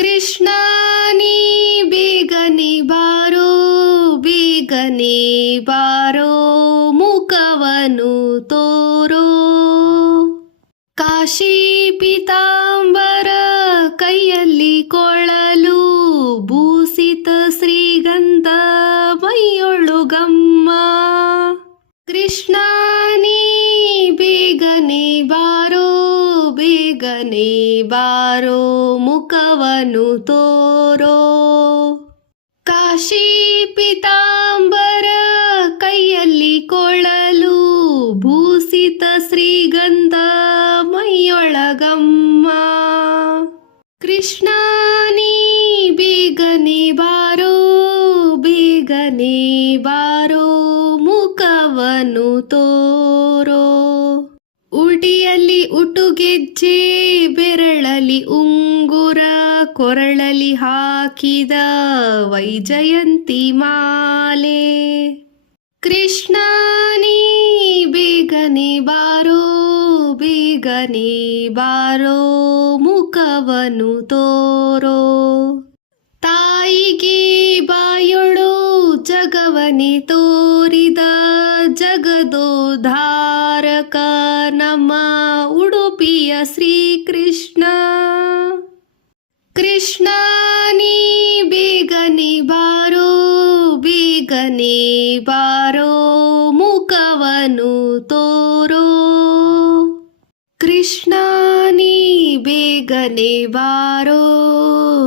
ಕೃಷ್ಣ ನೀ ಬೇಗನೆ ಬಾರೋ, ಬೇಗನೆ ಬಾರೋ, ಮುಖವನ್ನು ತೋರೋ. ಕಾಶಿ ಪೀತಾಂಬರ ಕೈಯಲ್ಲಿ ಕೊಳಲು, ಭೂಷಿತ ಶ್ರೀಗಂಧ ಮೈಯೊಳು ಗಮ್ಮ. ಕೃಷ್ಣ ನೀ ಬೇಗನೆ ಬಾರೋ, ಬೇಗನೆ ಬಾರೋ, ಮುಖವನ್ನು ತೋರೋ. ಕಾಶಿ ಪೀತಾಂಬರ ಕೈಯಲ್ಲಿ ಕೊಳಲು, ಭೂಷಿತ ಶ್ರೀಗಂಧ ಮೈಯೊಳಗಮ್ಮ. ಕೃಷ್ಣ ನೀ ಬೇಗನೆ ಬಾರೋ, ಬೇಗನೆ ಬಾರೋ, ಮುಖವನ್ನು ತೋರೋ. ಉಡಿಯಲ್ಲಿ ಉಟುಗೆಜ್ಜೆ, ಬೆರಳಲಿ ಉಂಗುರ, ಕೊರಳಲಿ ಹಾಕಿದ ವೈಜಯಂತಿ ಮಾಲೆ. ಕೃಷ್ಣ ನೀ ಬೇಗನೆ ಬಾರೋ, ಬೇಗನೆ ಬಾರೋ, ಮುಖವನ್ನು ತೋರೋ. ತಾಯಿಗೆ ಬಾಯೊಳು ಜಗವನೆ ತೋರಿದ ಜಗದೋದ್ಧಾರಕ ನಮ್ಮ ಉಡುಪಿಯ ಶ್ರೀಕೃಷ್ಣ. ಕೃಷ್ಣ ನೀ ಬೇಗನೆ ಬಾರೋ, ಬೇಗನೆ ಬಾರೋ, ಮುಖವನ್ನು ತೋರೋ. ಕೃಷ್ಣ ನೀ ಬೇಗನೆ ಬಾರೋ,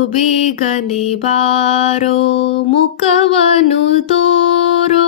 ಬೇಗನೆ ಬಾರೋ, ಮುಖವನ್ನು ತೋರೋ.